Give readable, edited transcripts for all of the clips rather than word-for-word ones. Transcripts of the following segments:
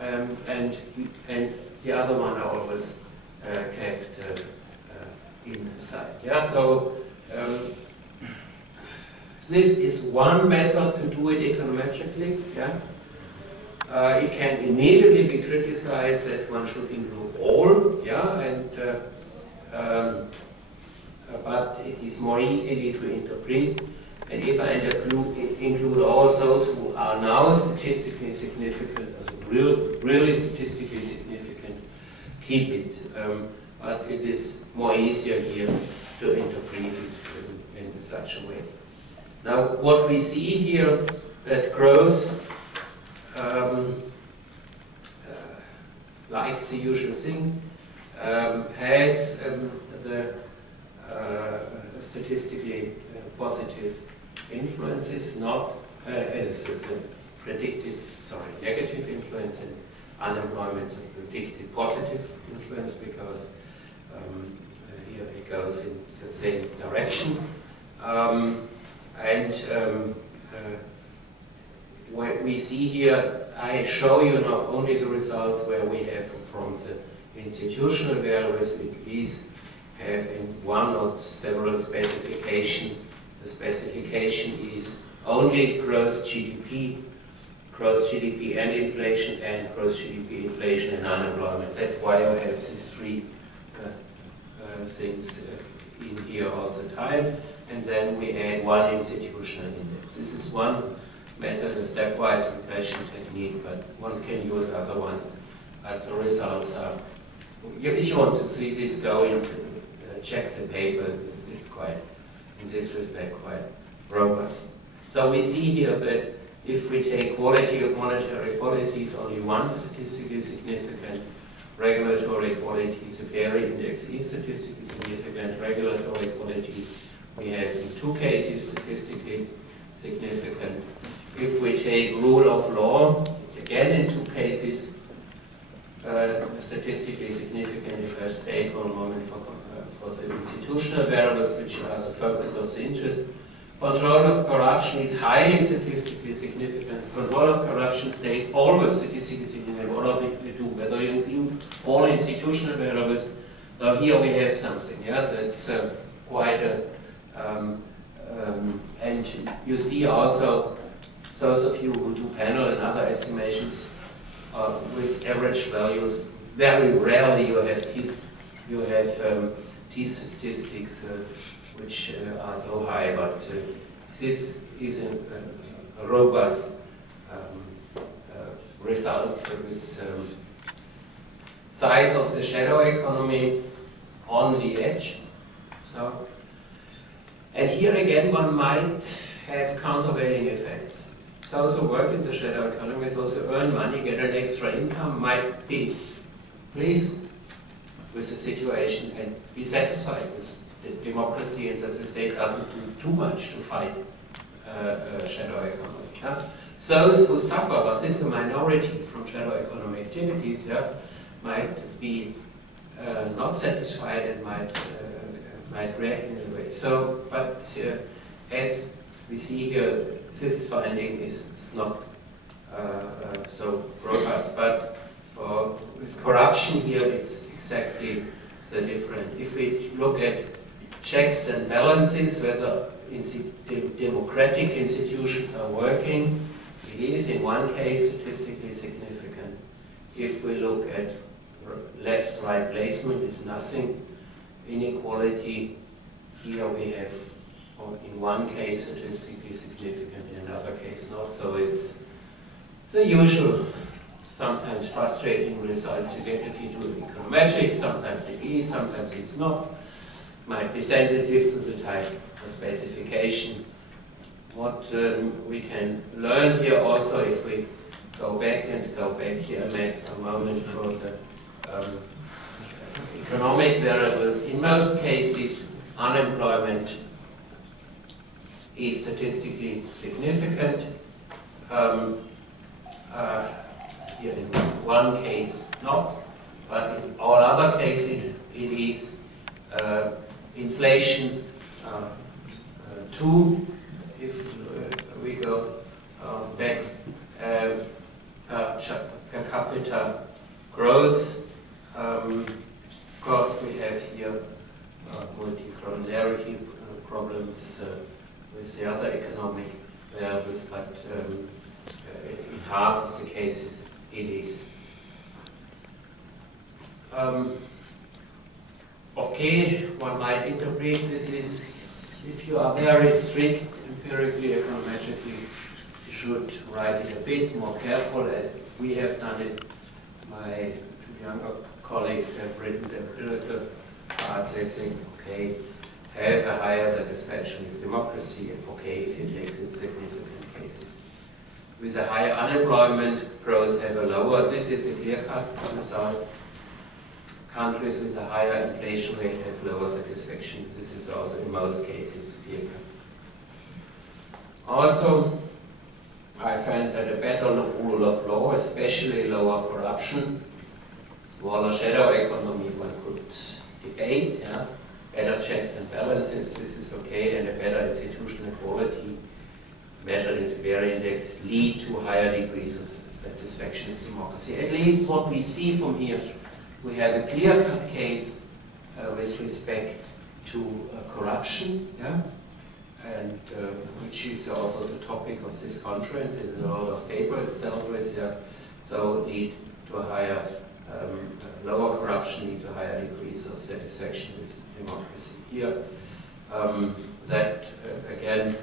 and the other one are always kept inside. Yeah, so this is one method to do it econometrically. Yeah, it can immediately be criticized that one should include all. Yeah, and but it is more easily to interpret. And if I include all those who are now statistically significant, as really statistically significant, keep it. But it is more easier here to interpret it in such a way. Now, what we see here, that growth, like the usual thing, has the statistically positive influences, not as a predicted, negative influence, and unemployment is a predicted positive influence, because here it goes in the same direction. What we see here, I show you not only the results where we have from the institutional variables, these have in one or several specifications. The specification is only gross GDP and inflation, and gross GDP, inflation, and unemployment. That's why I have these three things in here all the time. And then we add one institutional index. This is one method, a stepwise regression technique, but one can use other ones. But the results are, if you want to see this, go into check the paper. It's quite, in this respect, quite robust. So we see here that if we take quality of monetary policies, only one statistically significant. Regulatory quality, the Berry index is statistically significant. Regulatory quality, we have in two cases statistically significant. If we take rule of law, it's again in two cases statistically significant. If I stay for a moment for the institutional variables, which are the focus of the interest. Control of corruption is highly statistically significant. Control of corruption stays always statistically significant. What are we to do? Whether you include all institutional variables. Now here we have something. Yes, it's quite a and you see also those of you who do panel and other estimations with average values. Very rarely you have t statistics which are so high, but this is a robust result with size of the shadow economy on the edge. So, and here again one might have countervailing effects. Those who work in the shadow economy, those who earn money, get an extra income, might be pleased with the situation and be satisfied with the democracy, and that the state doesn't do too much to fight shadow economy. Yeah? Those who suffer, but this is a minority from shadow economy activities, yeah, might be not satisfied and might react in a way. So, but as we see here, this finding is not so robust. But with corruption here, it's exactly the different. If we look at checks and balances, whether democratic institutions are working, it is in one case statistically significant. If we look at left-right placement, it's nothing. Inequality, here we have in one case statistically significant, in another case not. So it's the usual, sometimes frustrating results you get if you do econometrics. Sometimes it is, sometimes it's not. Might be sensitive to the type of specification. What we can learn here also, if we go back here and make a moment for the economic variables. In most cases, unemployment is statistically significant. Here in one case not, but in all other cases it is. Inflation 2, if we go back per capita growth. Of course, we have here multi-coloniality problems with the other economic variables, but in half of the cases it is. Okay, one might interpret this is, if you are very strict empirically, econometrically, you should write it a bit more careful, as we have done it. My two younger colleagues have written the empirical parts. They think, okay, have a higher satisfaction with democracy, and okay, if you take the significant cases. With a higher unemployment, growth have a lower. This is a clear-cut result. Countries with a higher inflation rate have lower satisfaction. This is also in most cases clear-cut. Also, I find that a better rule of law, especially lower corruption, smaller shadow economy, one could debate, yeah? Better checks and balances, this is okay, and a better institutional quality measured as Barry index lead to higher degrees of satisfaction with democracy. At least what we see from here, we have a clear-cut case with respect to corruption, yeah? And which is also the topic of this conference. There's a lot of papers dealt with, yeah? So lead to a higher, lower corruption, lead to higher degrees of satisfaction with democracy. Here, that again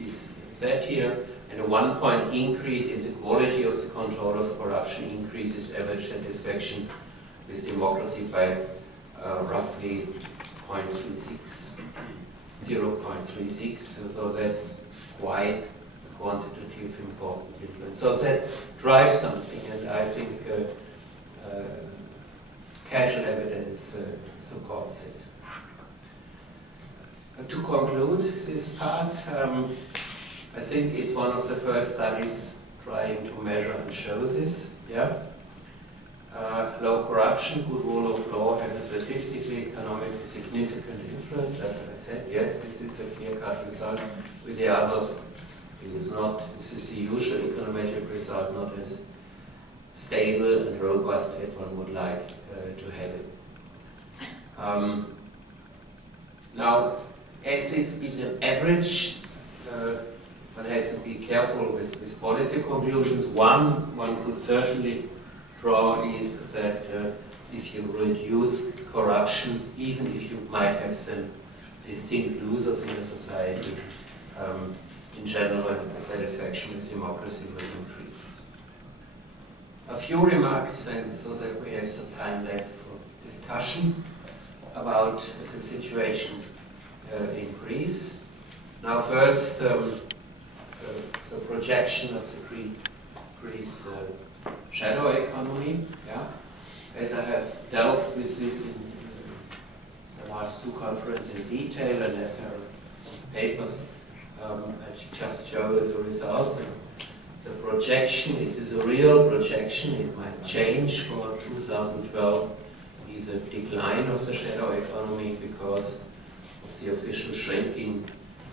is set here, and a 1 point increase in the quality of the control of corruption increases average satisfaction with democracy by roughly 0.36, so that's quite a quantitative important influence. So that drives something, and I think casual evidence supports this. To conclude this part, I think it's one of the first studies trying to measure and show this. Yeah, low corruption, good rule of law have a statistically, economically significant influence. As I said, yes, this is a clear-cut result. With the others, it is not. This is the usual econometric result, not as stable and robust as one would like to have it. Now, as this is an average, one has to be careful with policy conclusions. One could certainly draw is that if you reduce corruption, even if you might have some distinct losers in the society, in general, the satisfaction with democracy will increase. A few remarks, and so that we have some time left for discussion about the situation in Greece. Now first, the projection of the Greece shadow economy. Yeah? As I have dealt with this in the last two conferences in detail, and as there are some papers, I just show the results. And the projection, it is a real projection, it might change for 2012, is a decline of the shadow economy because of the official shrinking,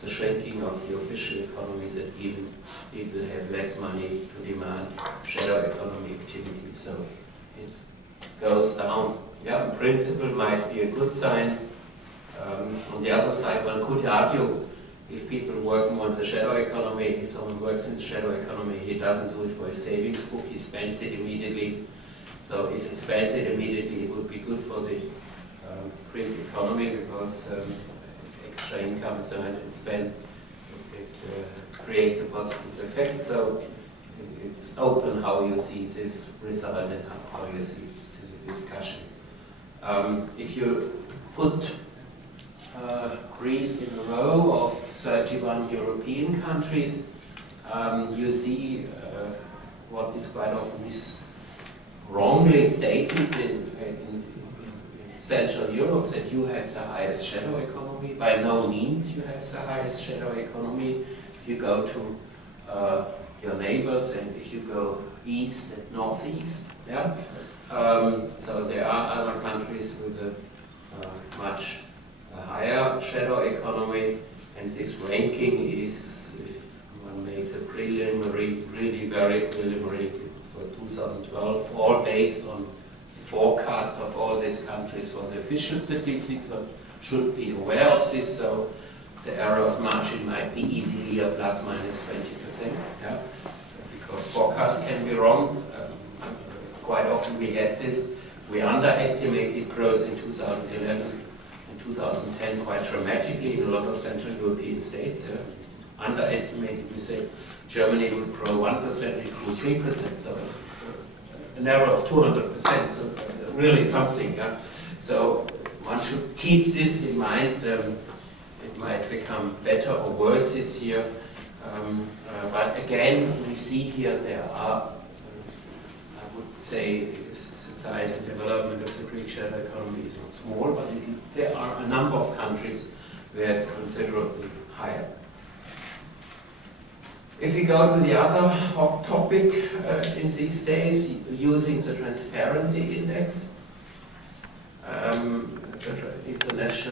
the shrinking of the official economy, that even people have less money to demand shadow economy activity, so it goes down. Yeah, in principle might be a good sign. On the other side, one could argue if people work more in the shadow economy, if someone works in the shadow economy, he doesn't do it for his savings book, he spends it immediately. So if he spends it immediately, it would be good for the Greek economy, because if extra income is earned and spent, it creates a positive effect. So it's open how you see this result and how you see the discussion. If you put Greece in a row of 31 European countries, you see what is quite often wrongly stated in Central Europe, that you have the highest shadow economy. By no means you have the highest shadow economy. If you go to your neighbors, and if you go east and northeast, yeah. So there are other countries with a much higher shadow economy, and this ranking is, if one makes a preliminary, really very preliminary for 2012, all based on the forecast of all these countries for the official statistics, so should be aware of this. So the error of margin might be easily a plus minus 20%, yeah? Because forecasts can be wrong. Quite often we had this. We underestimated growth in 2011 and 2010 quite dramatically in a lot of Central European states. Yeah? Underestimated, we said Germany would grow 1%, it grew 3%, so an error of 200%, so really something. Yeah? So one should keep this in mind. It might become better or worse this year. But again, we see here there are, I would say, the size and development of the Greek shadow economy is not small, but there are a number of countries where it's considerably higher. If we go to the other hot topic in these days, using the transparency index, the international